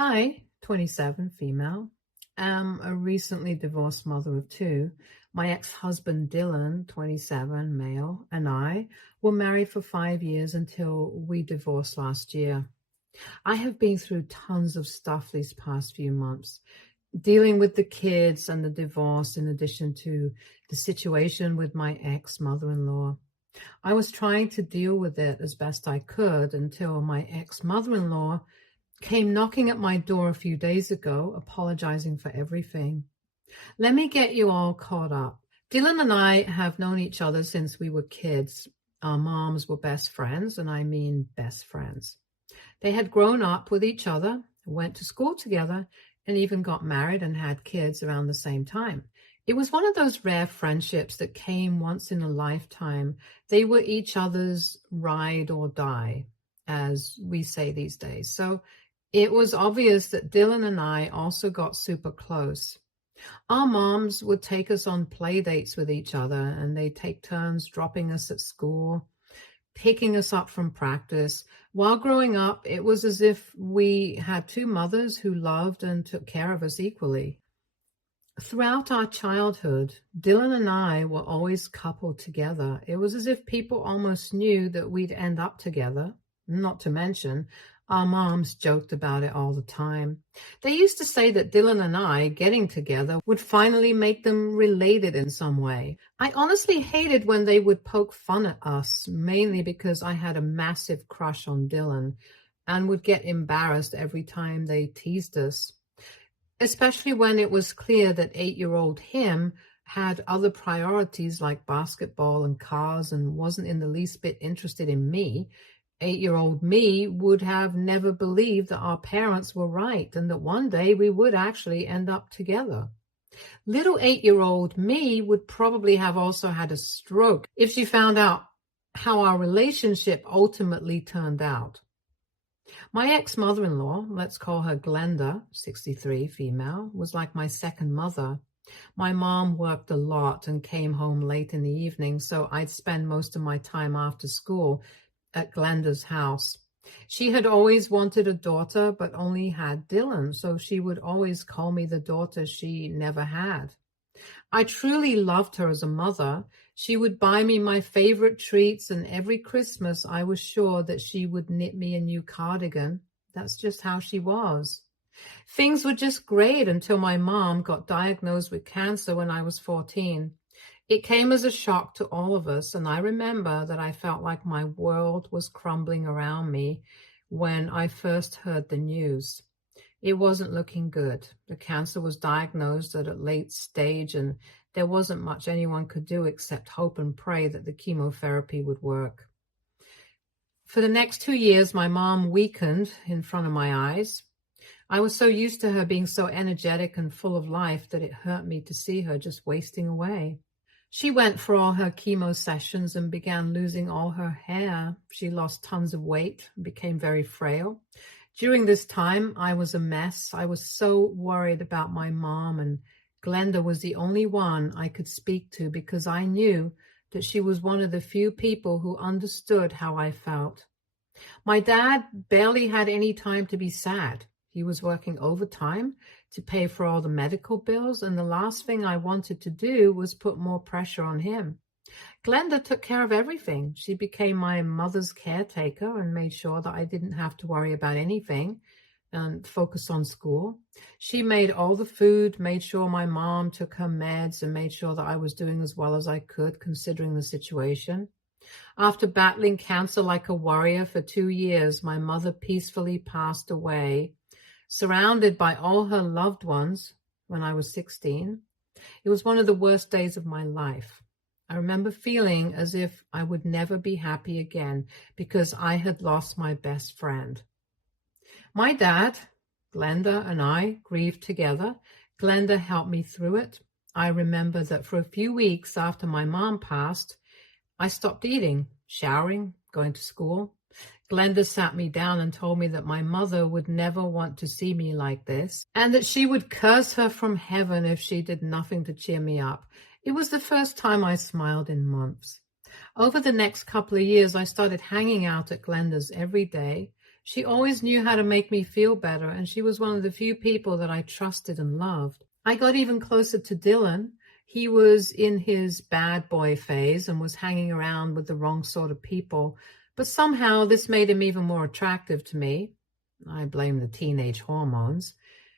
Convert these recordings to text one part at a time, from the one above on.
I, 27, female, am a recently divorced mother of two. My ex-husband Dylan, 27, male, and I were married for 5 years until we divorced last year. I have been through tons of stuff these past few months, dealing with the kids and the divorce, in addition to the situation with my ex-mother-in-law. I was trying to deal with it as best I could until my ex-mother-in-law came knocking at my door a few days ago, apologizing for everything. Let me get you all caught up. Dylan and I have known each other since we were kids. Our moms were best friends, and I mean best friends. They had grown up with each other, went to school together, and even got married and had kids around the same time. It was one of those rare friendships that came once in a lifetime. They were each other's ride or die, as we say these days. So it was obvious that Dylan and I also got super close. Our moms would take us on play dates with each other, and they'd take turns dropping us at school, picking us up from practice. While growing up, it was as if we had two mothers who loved and took care of us equally. Throughout our childhood, Dylan and I were always coupled together. It was as if people almost knew that we'd end up together, not to mention our moms joked about it all the time. They used to say that Dylan and I getting together would finally make them related in some way. I honestly hated when they would poke fun at us, mainly because I had a massive crush on Dylan and would get embarrassed every time they teased us, especially when it was clear that 8-year-old him had other priorities like basketball and cars and wasn't in the least bit interested in me. 8-year-old me would have never believed that our parents were right and that one day we would actually end up together. Little 8-year-old me would probably have also had a stroke if she found out how our relationship ultimately turned out. My ex-mother-in-law, let's call her Glenda, 63, female, was like my second mother. My mom worked a lot and came home late in the evening, so I'd spend most of my time after school at Glenda's house. She had always wanted a daughter, but only had Dylan, so she would always call me the daughter she never had. I truly loved her as a mother. She would buy me my favorite treats, and every Christmas I was sure that she would knit me a new cardigan. That's just how she was. Things were just great until my mom got diagnosed with cancer when I was 14. It came as a shock to all of us, and I remember that I felt like my world was crumbling around me when I first heard the news. It wasn't looking good. The cancer was diagnosed at a late stage, and there wasn't much anyone could do except hope and pray that the chemotherapy would work. For the next 2 years, my mom weakened in front of my eyes. I was so used to her being so energetic and full of life that it hurt me to see her just wasting away. She went for all her chemo sessions and began losing all her hair. She lost tons of weight and became very frail. During this time, I was a mess. I was so worried about my mom, and Glenda was the only one I could speak to because I knew that she was one of the few people who understood how I felt. My dad barely had any time to be sad. He was working overtime to pay for all the medical bills, and the last thing I wanted to do was put more pressure on him. Glenda took care of everything. She became my mother's caretaker and made sure that I didn't have to worry about anything and focus on school. She made all the food, made sure my mom took her meds, and made sure that I was doing as well as I could considering the situation. After battling cancer like a warrior for 2 years, my mother peacefully passed away, surrounded by all her loved ones when I was 16. It was one of the worst days of my life. I remember feeling as if I would never be happy again because I had lost my best friend. My dad, Glenda, and I grieved together. Glenda helped me through it. I remember that for a few weeks after my mom passed, I stopped eating, showering, going to school. Glenda sat me down and told me that my mother would never want to see me like this, and that she would curse her from heaven if she did nothing to cheer me up. It was the first time I smiled in months. Over the next couple of years, I started hanging out at Glenda's every day. She always knew how to make me feel better, and she was one of the few people that I trusted and loved. I got even closer to Dylan. He was in his bad boy phase and was hanging around with the wrong sort of people, but somehow this made him even more attractive to me. I blame the teenage hormones.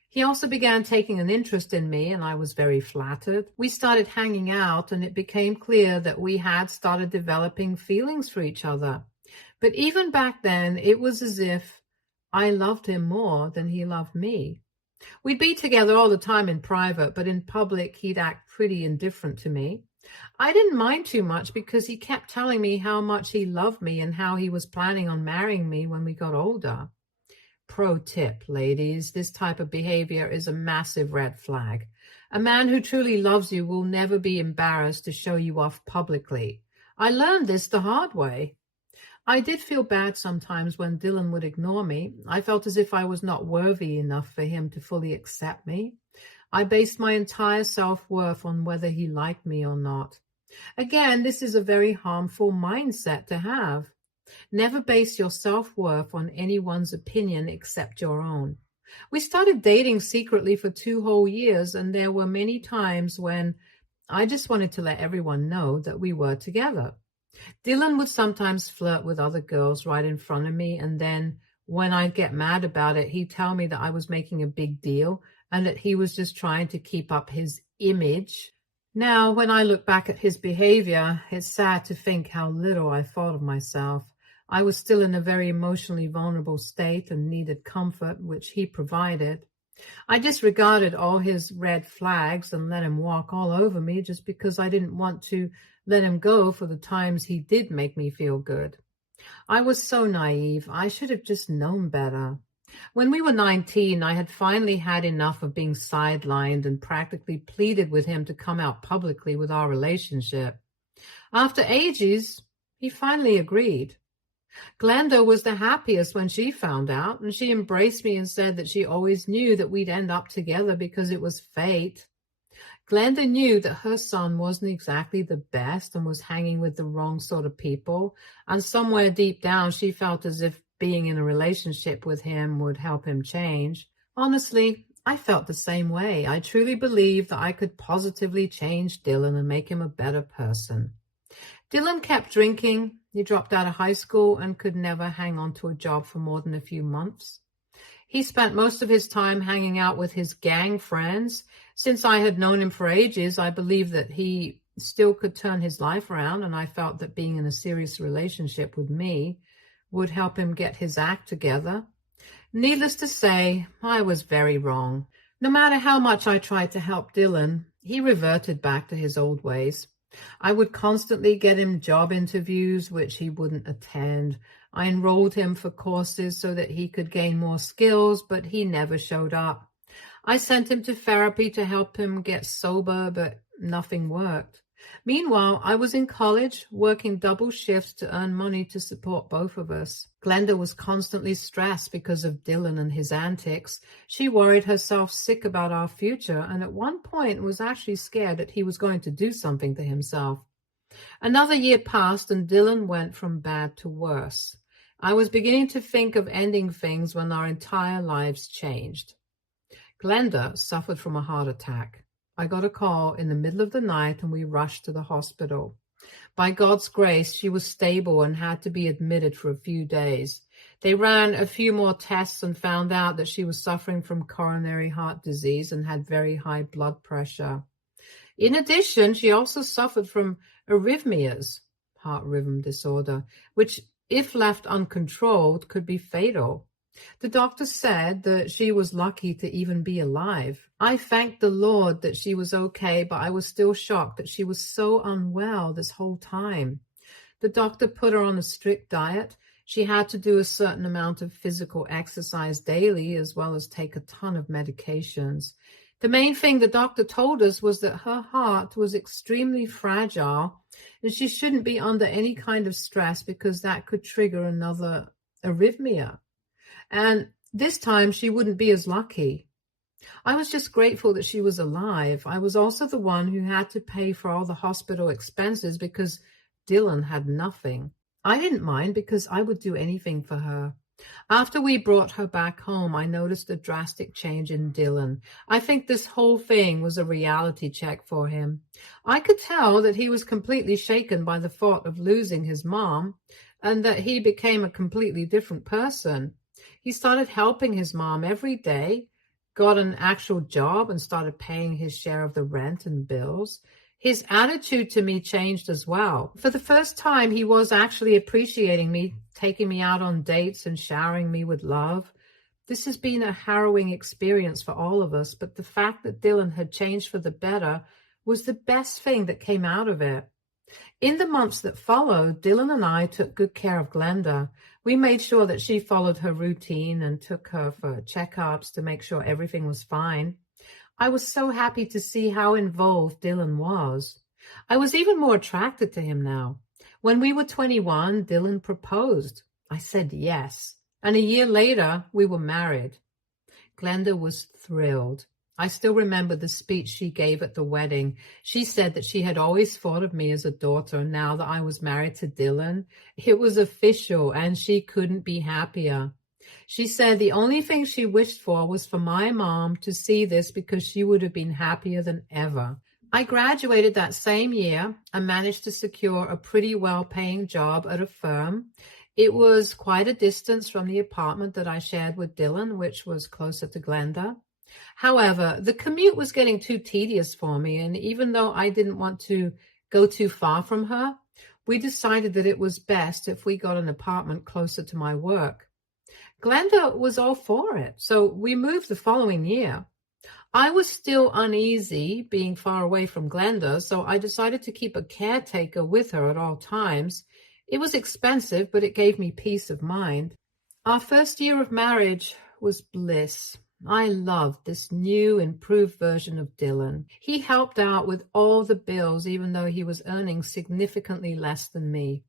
He also began taking an interest in me, and I was very flattered. We started hanging out, and it became clear that we had started developing feelings for each other. But even back then, it was as if I loved him more than he loved me. We'd be together all the time in private, but in public, he'd act pretty indifferent to me. I didn't mind too much because he kept telling me how much he loved me and how he was planning on marrying me when we got older. Pro tip, ladies, this type of behavior is a massive red flag. A man who truly loves you will never be embarrassed to show you off publicly. I learned this the hard way. I did feel bad sometimes when Dylan would ignore me. I felt as if I was not worthy enough for him to fully accept me. I based my entire self-worth on whether he liked me or not. Again, this is a very harmful mindset to have. Never base your self-worth on anyone's opinion except your own. We started dating secretly for 2 whole years, and there were many times when I just wanted to let everyone know that we were together. Dylan would sometimes flirt with other girls right in front of me, and then when I'd get mad about it, he'd tell me that I was making a big deal and that he was just trying to keep up his image. Now, when I look back at his behavior, it's sad to think how little I thought of myself. I was still in a very emotionally vulnerable state and needed comfort, which he provided. I disregarded all his red flags and let him walk all over me just because I didn't want to let him go for the times he did make me feel good. I was so naive. I should have just known better. When we were 19, I had finally had enough of being sidelined and practically pleaded with him to come out publicly with our relationship. After ages, he finally agreed. Glenda was the happiest when she found out, and she embraced me and said that she always knew that we'd end up together because it was fate. Glenda knew that her son wasn't exactly the best and was hanging with the wrong sort of people, and somewhere deep down she felt as if being in a relationship with him would help him change. Honestly, I felt the same way. I truly believed that I could positively change Dylan and make him a better person. Dylan kept drinking. He dropped out of high school and could never hang on to a job for more than a few months. He spent most of his time hanging out with his gang friends. Since I had known him for ages, I believed that he still could turn his life around, and I felt that being in a serious relationship with me would help him get his act together. Needless to say, I was very wrong. No matter how much I tried to help Dylan, he reverted back to his old ways. I would constantly get him job interviews, which he wouldn't attend. I enrolled him for courses so that he could gain more skills, but he never showed up. I sent him to therapy to help him get sober, but nothing worked. Meanwhile, I was in college, working double shifts to earn money to support both of us. Glenda was constantly stressed because of Dylan and his antics. She worried herself sick about our future, and at one point was actually scared that he was going to do something to himself. Another year passed, and Dylan went from bad to worse. I was beginning to think of ending things when our entire lives changed. Glenda suffered from a heart attack. I got a call in the middle of the night and we rushed to the hospital. By God's grace, she was stable and had to be admitted for a few days. They ran a few more tests and found out that she was suffering from coronary heart disease and had very high blood pressure. In addition, she also suffered from arrhythmias, heart rhythm disorder, which, if left uncontrolled, could be fatal. The doctor said that she was lucky to even be alive. I thanked the Lord that she was okay, but I was still shocked that she was so unwell this whole time. The doctor put her on a strict diet. She had to do a certain amount of physical exercise daily, as well as take a ton of medications. The main thing the doctor told us was that her heart was extremely fragile and she shouldn't be under any kind of stress because that could trigger another arrhythmia. And this time she wouldn't be as lucky. I was just grateful that she was alive. I was also the one who had to pay for all the hospital expenses because Dylan had nothing. I didn't mind because I would do anything for her. After we brought her back home, I noticed a drastic change in Dylan. I think this whole thing was a reality check for him. I could tell that he was completely shaken by the thought of losing his mom and that he became a completely different person. He started helping his mom every day, got an actual job, and started paying his share of the rent and bills. His attitude to me changed as well. For the first time, he was actually appreciating me, taking me out on dates and showering me with love. This has been a harrowing experience for all of us, but the fact that Dylan had changed for the better was the best thing that came out of it. In the months that followed, Dylan and I took good care of Glenda. We made sure that she followed her routine and took her for checkups to make sure everything was fine. I was so happy to see how involved Dylan was. I was even more attracted to him now. When we were 21, Dylan proposed. I said yes, and a year later, we were married. Glenda was thrilled. I still remember the speech she gave at the wedding. She said that she had always thought of me as a daughter now that I was married to Dylan. It was official, and she couldn't be happier. She said the only thing she wished for was for my mom to see this because she would have been happier than ever. I graduated that same year and managed to secure a pretty well-paying job at a firm. It was quite a distance from the apartment that I shared with Dylan, which was closer to Glenda. However, the commute was getting too tedious for me, and even though I didn't want to go too far from her, we decided that it was best if we got an apartment closer to my work. Glenda was all for it, so we moved the following year. I was still uneasy being far away from Glenda, so I decided to keep a caretaker with her at all times. It was expensive, but it gave me peace of mind. Our first year of marriage was bliss. I loved this new, improved version of Dylan. He helped out with all the bills, even though he was earning significantly less than me.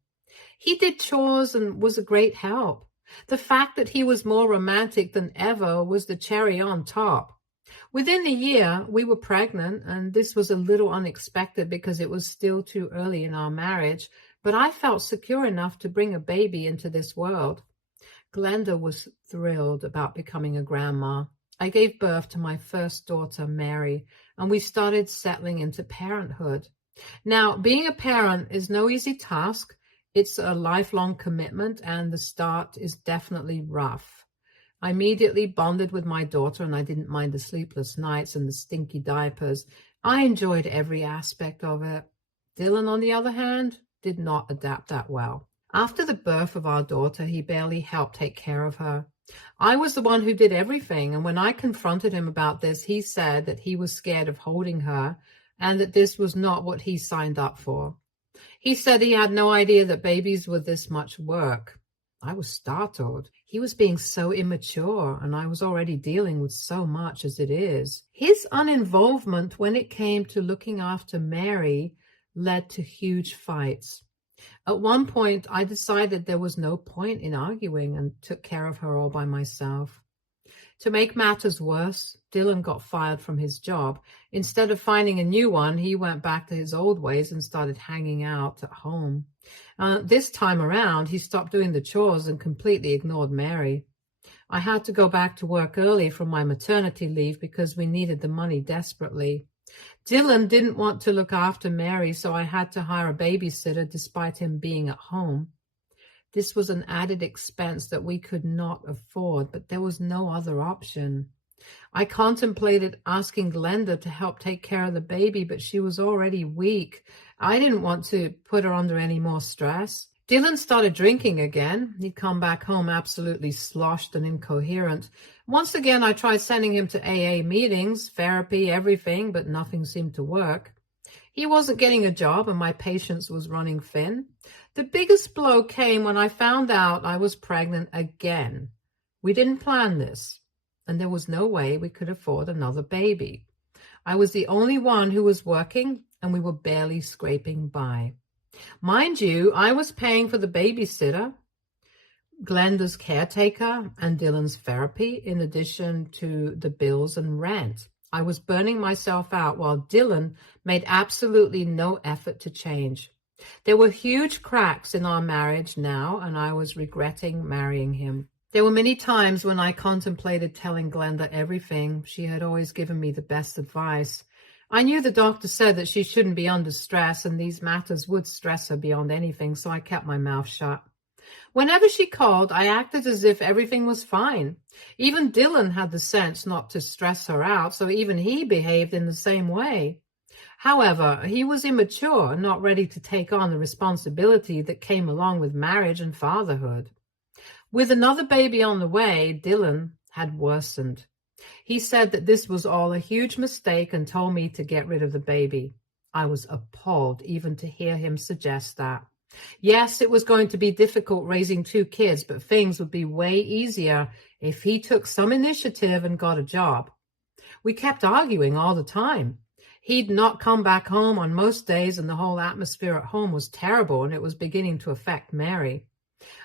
He did chores and was a great help. The fact that he was more romantic than ever was the cherry on top. Within a year, we were pregnant, and this was a little unexpected because it was still too early in our marriage, but I felt secure enough to bring a baby into this world. Glenda was thrilled about becoming a grandma. I gave birth to my first daughter, Mary, and we started settling into parenthood. Now, being a parent is no easy task. It's a lifelong commitment, and the start is definitely rough. I immediately bonded with my daughter, and I didn't mind the sleepless nights and the stinky diapers. I enjoyed every aspect of it. Dylan, on the other hand, did not adapt that well. After the birth of our daughter, he barely helped take care of her. I was the one who did everything, and when I confronted him about this, he said that he was scared of holding her and that this was not what he signed up for. He said he had no idea that babies were this much work. I was startled. He was being so immature, and I was already dealing with so much as it is. His uninvolvement when it came to looking after Mary led to huge fights. At one point, I decided there was no point in arguing and took care of her all by myself. To make matters worse, Dylan got fired from his job. Instead of finding a new one, he went back to his old ways and started hanging out at home. This time around, he stopped doing the chores and completely ignored Mary. I had to go back to work early from my maternity leave because we needed the money desperately. Dylan didn't want to look after Mary, so I had to hire a babysitter despite him being at home. This was an added expense that we could not afford, but there was no other option. I contemplated asking Glenda to help take care of the baby, but she was already weak. I didn't want to put her under any more stress. Dylan started drinking again. He'd come back home absolutely sloshed and incoherent. Once again, I tried sending him to AA meetings, therapy, everything, but nothing seemed to work. He wasn't getting a job, and my patience was running thin. The biggest blow came when I found out I was pregnant again. We didn't plan this, and there was no way we could afford another baby. I was the only one who was working, and we were barely scraping by. Mind you, I was paying for the babysitter, Glenda's caretaker, and Dylan's therapy, in addition to the bills and rent. I was burning myself out while Dylan made absolutely no effort to change. There were huge cracks in our marriage now, and I was regretting marrying him. There were many times when I contemplated telling Glenda everything. She had always given me the best advice. I knew the doctor said that she shouldn't be under stress, and these matters would stress her beyond anything, so I kept my mouth shut. Whenever she called, I acted as if everything was fine. Even Dylan had the sense not to stress her out, so even he behaved in the same way. However, he was immature and not ready to take on the responsibility that came along with marriage and fatherhood. With another baby on the way, Dylan had worsened. He said that this was all a huge mistake and told me to get rid of the baby. I was appalled even to hear him suggest that. Yes, it was going to be difficult raising 2 kids, but things would be way easier if he took some initiative and got a job. We kept arguing all the time. He'd not come back home on most days, and the whole atmosphere at home was terrible, and it was beginning to affect Mary.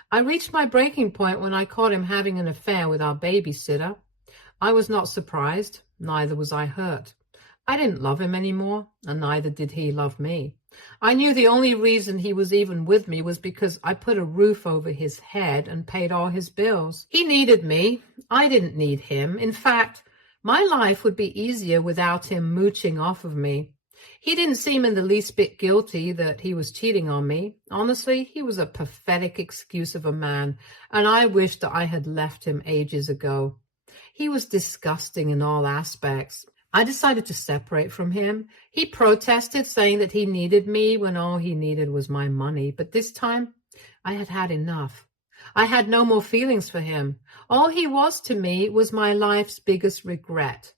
I reached my breaking point when I caught him having an affair with our babysitter. I was not surprised, neither was I hurt. I didn't love him anymore, and neither did he love me. I knew the only reason he was even with me was because I put a roof over his head and paid all his bills. He needed me. I didn't need him. In fact, my life would be easier without him mooching off of me. He didn't seem in the least bit guilty that he was cheating on me. Honestly, he was a pathetic excuse of a man, and I wished that I had left him ages ago. He was disgusting in all aspects. I decided to separate from him. He protested, saying that he needed me when all he needed was my money. But this time, I had had enough. I had no more feelings for him. All he was to me was my life's biggest regret.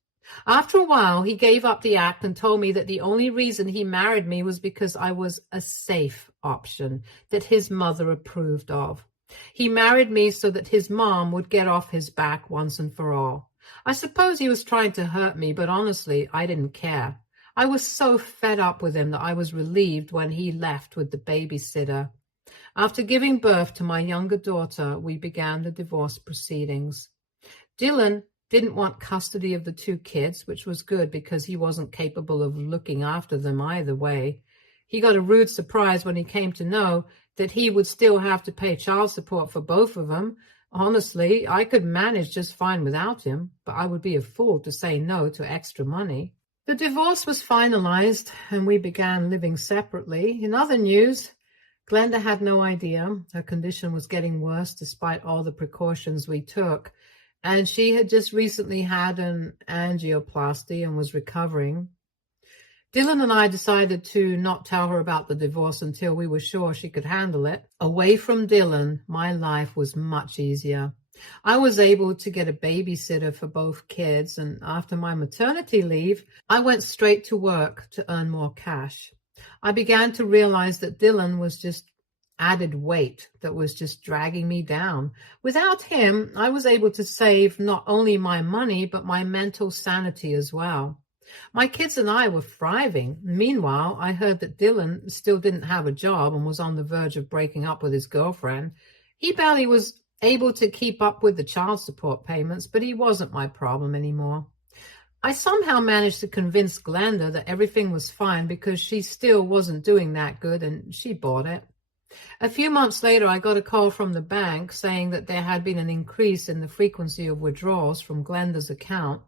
After a while, he gave up the act and told me that the only reason he married me was because I was a safe option that his mother approved of. He married me so that his mom would get off his back once and for all. I suppose he was trying to hurt me, but honestly, I didn't care. I was so fed up with him that I was relieved when he left with the babysitter. After giving birth to my younger daughter, we began the divorce proceedings. Dylan didn't want custody of the 2 kids, which was good because he wasn't capable of looking after them either way. He got a rude surprise when he came to know that he would still have to pay child support for both of them. Honestly, I could manage just fine without him, but I would be a fool to say no to extra money. The divorce was finalized, and we began living separately. In other news, Glenda had no idea. Her condition was getting worse despite all the precautions we took, and she had just recently had an angioplasty and was recovering. Dylan and I decided to not tell her about the divorce until we were sure she could handle it. Away from Dylan, my life was much easier. I was able to get a babysitter for both kids, and after my maternity leave, I went straight to work to earn more cash. I began to realize that Dylan was just added weight that was just dragging me down. Without him, I was able to save not only my money, but my mental sanity as well. My kids and I were thriving. Meanwhile, I heard that Dylan still didn't have a job and was on the verge of breaking up with his girlfriend. He barely was able to keep up with the child support payments, but he wasn't my problem anymore. I somehow managed to convince Glenda that everything was fine because she still wasn't doing that good, and she bought it. A few months later, I got a call from the bank saying that there had been an increase in the frequency of withdrawals from Glenda's account.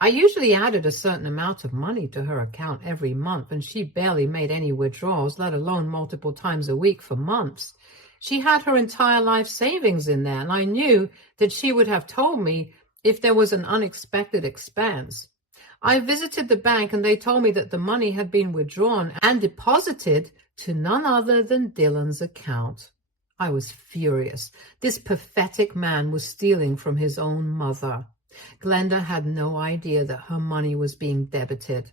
I usually added a certain amount of money to her account every month, and she barely made any withdrawals, let alone multiple times a week for months. She had her entire life savings in there, and I knew that she would have told me if there was an unexpected expense. I visited the bank, and they told me that the money had been withdrawn and deposited to none other than Dylan's account. I was furious. This pathetic man was stealing from his own mother. Glenda had no idea that her money was being debited.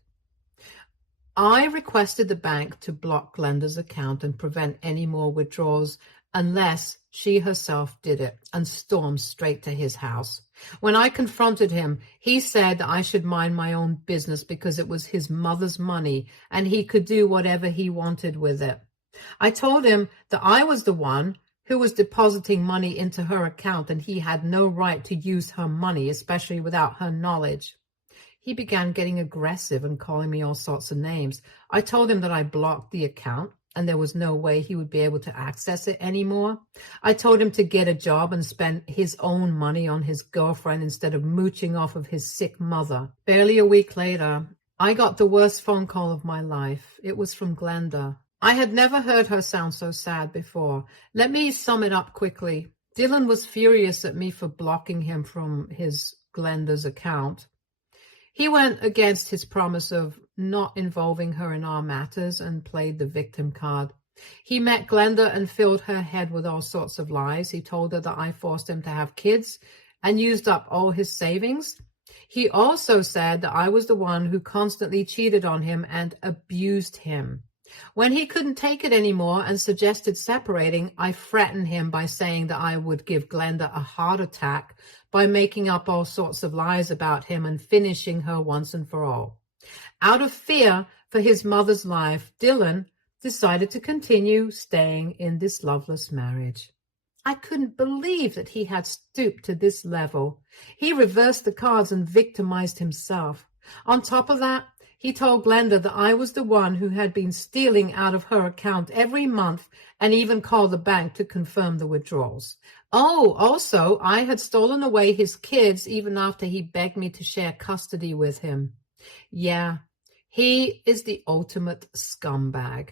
I requested the bank to block Glenda's account and prevent any more withdrawals unless she herself did it, and stormed straight to his house. When I confronted him, he said that I should mind my own business because it was his mother's money and he could do whatever he wanted with it. I told him that I was the one who was depositing money into her account and he had no right to use her money, especially without her knowledge. He began getting aggressive and calling me all sorts of names. I told him that I blocked the account and there was no way he would be able to access it anymore. I told him to get a job and spend his own money on his girlfriend instead of mooching off of his sick mother. Barely a week later, I got the worst phone call of my life. It was from Glenda. I had never heard her sound so sad before. Let me sum it up quickly. Dylan was furious at me for blocking him from his Glenda's account. He went against his promise of not involving her in our matters and played the victim card. He met Glenda and filled her head with all sorts of lies. He told her that I forced him to have kids and used up all his savings. He also said that I was the one who constantly cheated on him and abused him. When he couldn't take it anymore and suggested separating, I threatened him by saying that I would give Glenda a heart attack by making up all sorts of lies about him and finishing her once and for all. Out of fear for his mother's life, Dylan decided to continue staying in this loveless marriage. I couldn't believe that he had stooped to this level. He reversed the cards and victimized himself. On top of that, he told Glenda that I was the one who had been stealing out of her account every month and even called the bank to confirm the withdrawals. Oh, also, I had stolen away his kids even after he begged me to share custody with him. Yeah, he is the ultimate scumbag.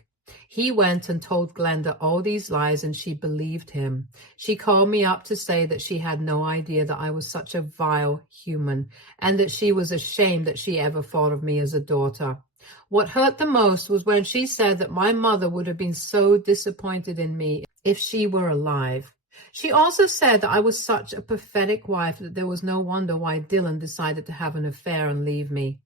He went and told Glenda all these lies and she believed him. She called me up to say that she had no idea that I was such a vile human and that she was ashamed that she ever thought of me as a daughter. What hurt the most was when she said that my mother would have been so disappointed in me if she were alive. She also said that I was such a pathetic wife that there was no wonder why Dylan decided to have an affair and leave me.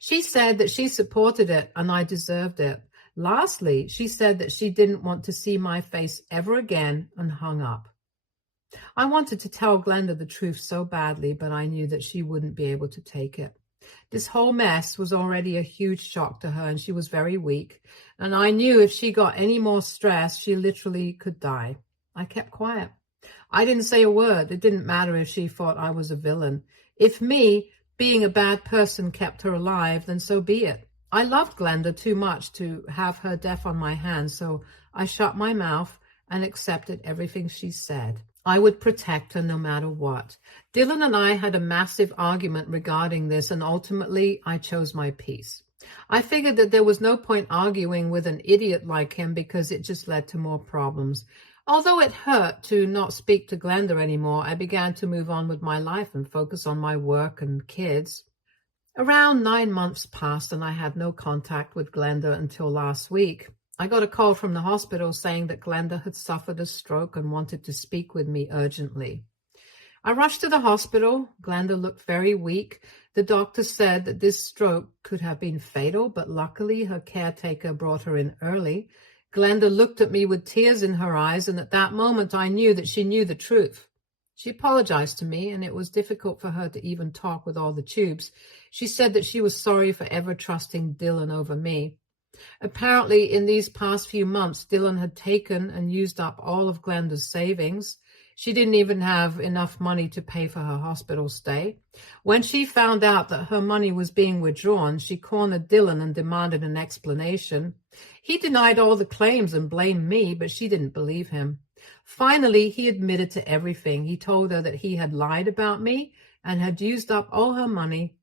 She said that she supported it and I deserved it. Lastly, she said that she didn't want to see my face ever again and hung up. I wanted to tell Glenda the truth so badly, but I knew that she wouldn't be able to take it. This whole mess was already a huge shock to her and she was very weak. And I knew if she got any more stress, she literally could die. I kept quiet. I didn't say a word. It didn't matter if she thought I was a villain. If me being a bad person kept her alive, then so be it. I loved Glenda too much to have her death on my hands, so I shut my mouth and accepted everything she said. I would protect her no matter what. Dylan and I had a massive argument regarding this, and ultimately I chose my peace. I figured that there was no point arguing with an idiot like him because it just led to more problems. Although it hurt to not speak to Glenda anymore, I began to move on with my life and focus on my work and kids. Around 9 months passed and I had no contact with Glenda until last week. I got a call from the hospital saying that Glenda had suffered a stroke and wanted to speak with me urgently. I rushed to the hospital. Glenda looked very weak. The doctor said that this stroke could have been fatal, but luckily her caretaker brought her in early. Glenda looked at me with tears in her eyes, and at that moment I knew that she knew the truth. She apologized to me, and it was difficult for her to even talk with all the tubes. She said that she was sorry for ever trusting Dylan over me. Apparently, in these past few months, Dylan had taken and used up all of Glenda's savings. She didn't even have enough money to pay for her hospital stay. When she found out that her money was being withdrawn, she cornered Dylan and demanded an explanation. He denied all the claims and blamed me, but she didn't believe him. Finally, he admitted to everything. He told her that he had lied about me and had used up all her money.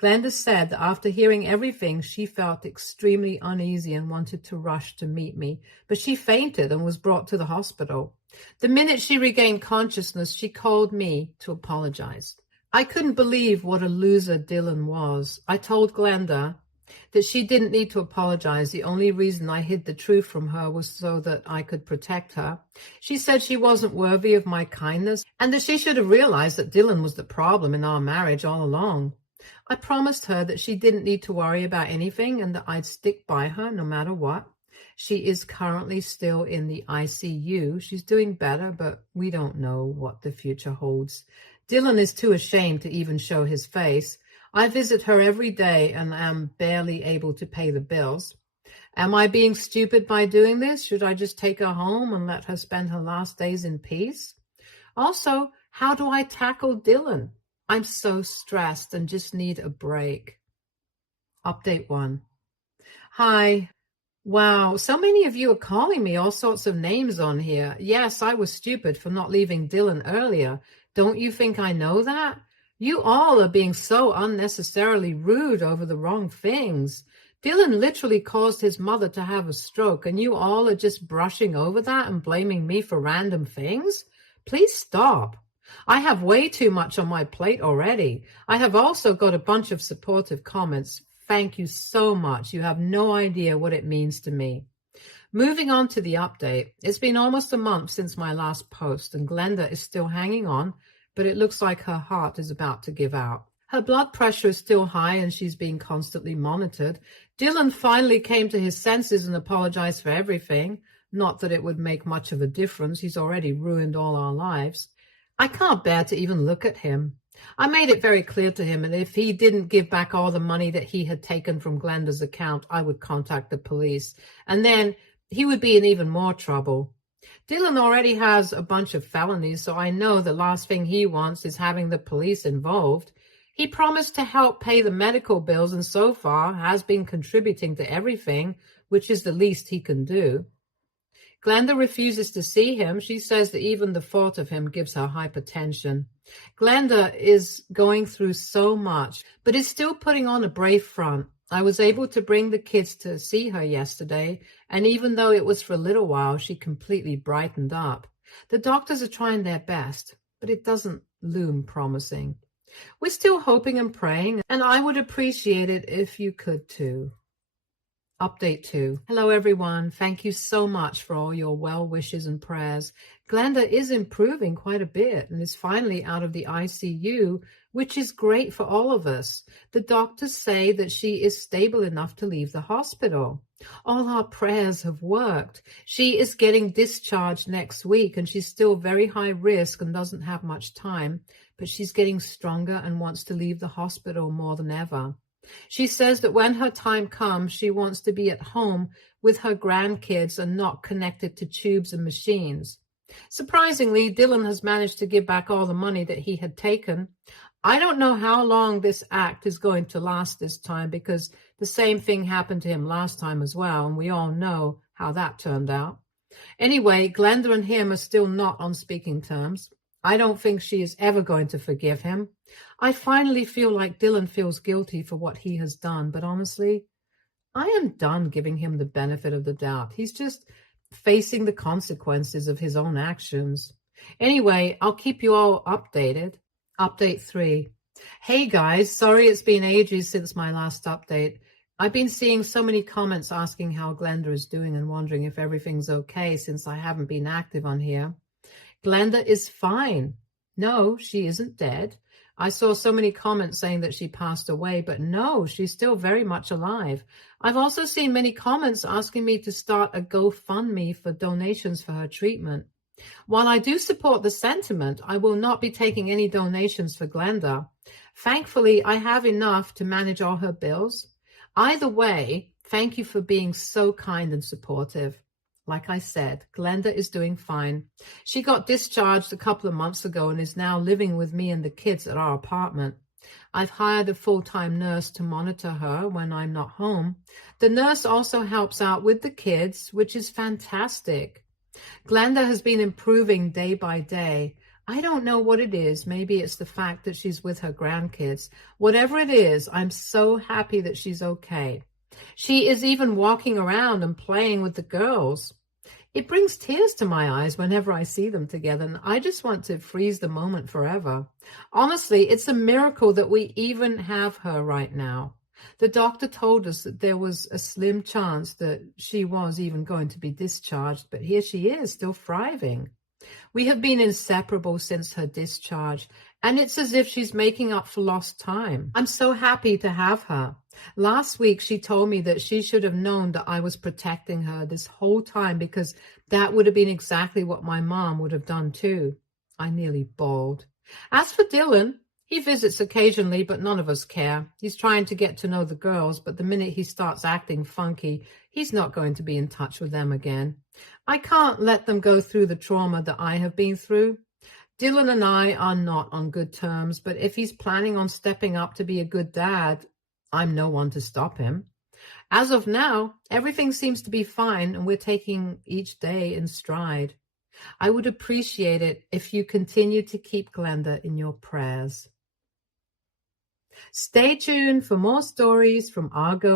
Glenda said that after hearing everything, she felt extremely uneasy and wanted to rush to meet me, but she fainted and was brought to the hospital. The minute she regained consciousness, she called me to apologize. I couldn't believe what a loser Dylan was. I told Glenda that she didn't need to apologize. The only reason I hid the truth from her was so that I could protect her. She said she wasn't worthy of my kindness and that she should have realized that Dylan was the problem in our marriage all along. I promised her that she didn't need to worry about anything and that I'd stick by her no matter what. She is currently still in the ICU. She's doing better, but we don't know what the future holds. Dylan is too ashamed to even show his face. I visit her every day and am barely able to pay the bills. Am I being stupid by doing this? Should I just take her home and let her spend her last days in peace? Also, how do I tackle Dylan? I'm so stressed and just need a break. Update 1. Hi. Wow, so many of you are calling me all sorts of names on here. Yes, I was stupid for not leaving Dylan earlier. Don't you think I know that? You all are being so unnecessarily rude over the wrong things. Dylan literally caused his mother to have a stroke, and you all are just brushing over that and blaming me for random things? Please stop. I have way too much on my plate already. I have also got a bunch of supportive comments. Thank you so much. You have no idea what it means to me. Moving on to the update. It's been almost a month since my last post, and Glenda is still hanging on, but it looks like her heart is about to give out. Her blood pressure is still high and she's being constantly monitored. Dylan finally came to his senses and apologized for everything. Not that it would make much of a difference. He's already ruined all our lives. I can't bear to even look at him. I made it very clear to him, and if he didn't give back all the money that he had taken from Glenda's account, I would contact the police. And then he would be in even more trouble. Dylan already has a bunch of felonies, so I know the last thing he wants is having the police involved. He promised to help pay the medical bills and so far has been contributing to everything, which is the least he can do. Glenda refuses to see him. She says that even the thought of him gives her hypertension. Glenda is going through so much, but is still putting on a brave front. I was able to bring the kids to see her yesterday, and even though it was for a little while, she completely brightened up. The doctors are trying their best, but it doesn't loom promising. We're still hoping and praying, and I would appreciate it if you could too. Update 2. Hello, everyone. Thank you so much for all your well wishes and prayers. Glenda is improving quite a bit and is finally out of the ICU, which is great for all of us. The doctors say that she is stable enough to leave the hospital. All our prayers have worked. She is getting discharged next week, and she's still very high risk and doesn't have much time, but she's getting stronger and wants to leave the hospital more than ever. She says that when her time comes, she wants to be at home with her grandkids and not connected to tubes and machines. Surprisingly, Dylan has managed to give back all the money that he had taken. I don't know how long this act is going to last this time, because the same thing happened to him last time as well, and we all know how that turned out. Anyway, Glenda and him are still not on speaking terms. I don't think she is ever going to forgive him. I finally feel like Dylan feels guilty for what he has done, but honestly, I am done giving him the benefit of the doubt. He's just facing the consequences of his own actions. Anyway, I'll keep you all updated. Update 3. Hey guys, sorry it's been ages since my last update. I've been seeing so many comments asking how Glenda is doing and wondering if everything's okay since I haven't been active on here. Glenda is fine. No, she isn't dead. I saw so many comments saying that she passed away, but no, she's still very much alive. I've also seen many comments asking me to start a GoFundMe for donations for her treatment. While I do support the sentiment, I will not be taking any donations for Glenda. Thankfully, I have enough to manage all her bills. Either way, thank you for being so kind and supportive. Like I said, Glenda is doing fine. She got discharged a couple of months ago and is now living with me and the kids at our apartment. I've hired a full-time nurse to monitor her when I'm not home. The nurse also helps out with the kids, which is fantastic. Glenda has been improving day by day. I don't know what it is. Maybe it's the fact that she's with her grandkids. Whatever it is, I'm so happy that she's okay. She is even walking around and playing with the girls. It brings tears to my eyes whenever I see them together, and I just want to freeze the moment forever. Honestly, it's a miracle that we even have her right now. The doctor told us that there was a slim chance that she was even going to be discharged, but here she is, still thriving. We have been inseparable since her discharge, and it's as if she's making up for lost time. I'm so happy to have her. Last week, she told me that she should have known that I was protecting her this whole time, because that would have been exactly what my mom would have done too. I nearly bawled. As for Dylan, he visits occasionally, but none of us care. He's trying to get to know the girls, but the minute he starts acting funky, he's not going to be in touch with them again. I can't let them go through the trauma that I have been through. Dylan and I are not on good terms, but if he's planning on stepping up to be a good dad, I'm no one to stop him. As of now, everything seems to be fine and we're taking each day in stride. I would appreciate it if you continue to keep Glenda in your prayers. Stay tuned for more stories from Argo